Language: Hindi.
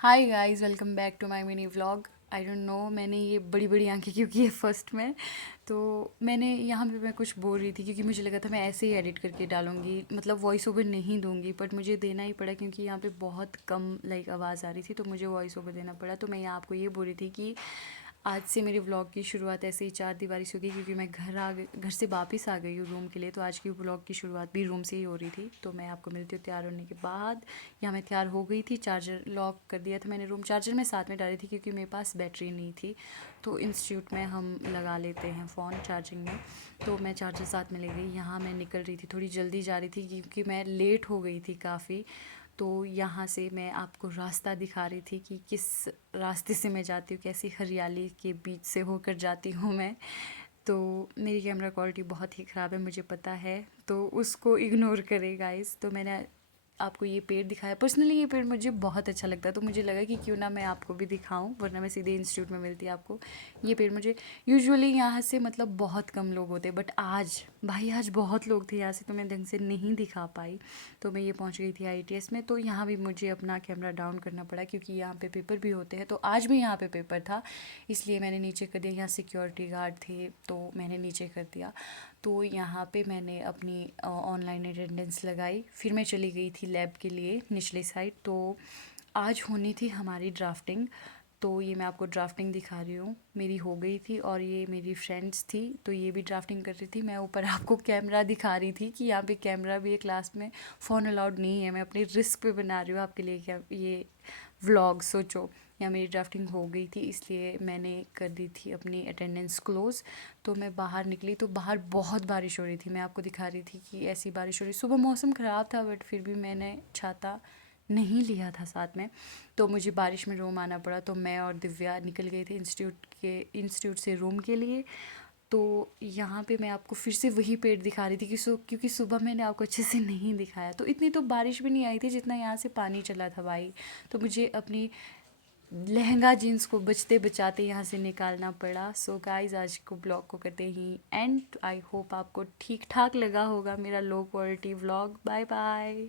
Hi guys, welcome back to my mini vlog. I don't know मैंने ये बड़ी बड़ी आंखें क्यों की है फर्स्ट में। तो मैंने यहाँ पे मैं कुछ बोल रही थी क्योंकि मुझे लगा था मैं ऐसे ही एडिट करके डालूँगी, मतलब वॉइस ओवर नहीं दूँगी, बट मुझे देना ही पड़ा क्योंकि यहाँ पे बहुत कम आवाज़ आ रही थी, तो मुझे वॉइस ओवर देना पड़ा। तो मैं यहाँ आपको ये बोल रही थी कि आज से मेरे व्लॉग की शुरुआत ऐसे ही चार दीवारी से होगी क्योंकि मैं घर से वापस आ गई हूँ रूम के लिए। तो आज की व्लॉग की शुरुआत भी रूम से ही हो रही थी। तो मैं आपको मिलती हूँ तैयार होने के बाद। यहाँ मैं तैयार हो गई थी, चार्जर लॉक कर दिया था मैंने रूम। चार्जर मैं साथ में डाली थी क्योंकि मेरे पास बैटरी नहीं थी। तो इंस्टीट्यूट में हम लगा लेते हैं फ़ोन चार्जिंग में। तो मैं चार्जर साथ में ले गई। यहाँ मैं निकल रही थी, थोड़ी जल्दी जा रही थी क्योंकि मैं लेट हो गई थी काफ़ी। तो यहाँ से मैं आपको रास्ता दिखा रही थी कि किस रास्ते से मैं जाती हूँ, कैसी हरियाली के बीच से होकर जाती हूँ मैं। तो मेरी कैमरा क्वालिटी बहुत ही ख़राब है, मुझे पता है, तो उसको इग्नोर करें गाइस। तो मैंने आपको ये पेड़ दिखाया। पर्सनली ये पेड़ मुझे बहुत अच्छा लगता है, तो मुझे लगा कि क्यों ना मैं आपको भी दिखाऊं, वरना मैं सीधे इंस्टीट्यूट में मिलती आपको। ये पेड़ मुझे यूजुअली यहाँ से मतलब बहुत कम लोग होते, बट आज भाई आज बहुत लोग थे यहाँ से, तो मैं ढंग से नहीं दिखा पाई। तो मैं ये पहुँच गई थी ITS में। तो यहाँ भी मुझे अपना कैमरा डाउन करना पड़ा क्योंकि यहाँ पे पेपर भी होते हैं। तो आज भी यहाँ पे पेपर था, इसलिए मैंने नीचे कर दिया। यहाँ सिक्योरिटी गार्ड थे तो मैंने नीचे कर दिया। तो यहाँ पे मैंने अपनी ऑनलाइन अटेंडेंस लगाई, फिर मैं चली गई थी लैब के लिए निचले साइड। तो आज होनी थी हमारी ड्राफ्टिंग। तो ये मैं आपको ड्राफ्टिंग दिखा रही हूँ, मेरी हो गई थी और ये मेरी फ्रेंड्स थी तो ये भी ड्राफ्टिंग कर रही थी। मैं ऊपर आपको कैमरा दिखा रही थी कि यहाँ पे कैमरा भी है, क्लास में फ़ोन अलाउड नहीं है। मैं अपनी रिस्क पे बना रही हूँ आपके लिए क्या ये व्लॉग, सोचो। या मेरी ड्राफ्टिंग हो गई थी इसलिए मैंने कर दी थी अपनी अटेंडेंस क्लोज़। तो मैं बाहर निकली तो बाहर बहुत बारिश हो रही थी। मैं आपको दिखा रही थी कि ऐसी बारिश हो रही। सुबह मौसम ख़राब था बट फिर भी मैंने छाता नहीं लिया था साथ में, तो मुझे बारिश में रूम आना पड़ा। तो मैं और दिव्या निकल गए थे इंस्टीट्यूट से रूम के लिए। तो यहाँ पे मैं आपको फिर से वही पेड़ दिखा रही थी कि क्योंकि सुबह मैंने आपको अच्छे से नहीं दिखाया। तो इतनी तो बारिश भी नहीं आई थी जितना यहाँ से पानी चला था भाई। तो मुझे अपनी लहंगा जीन्स को बचते बचाते यहाँ से निकालना पड़ा। सो गाइज आज को ब्लॉग को करते ही एंड। आई होप आपको ठीक ठाक लगा होगा मेरा low quality vlog. Bye bye.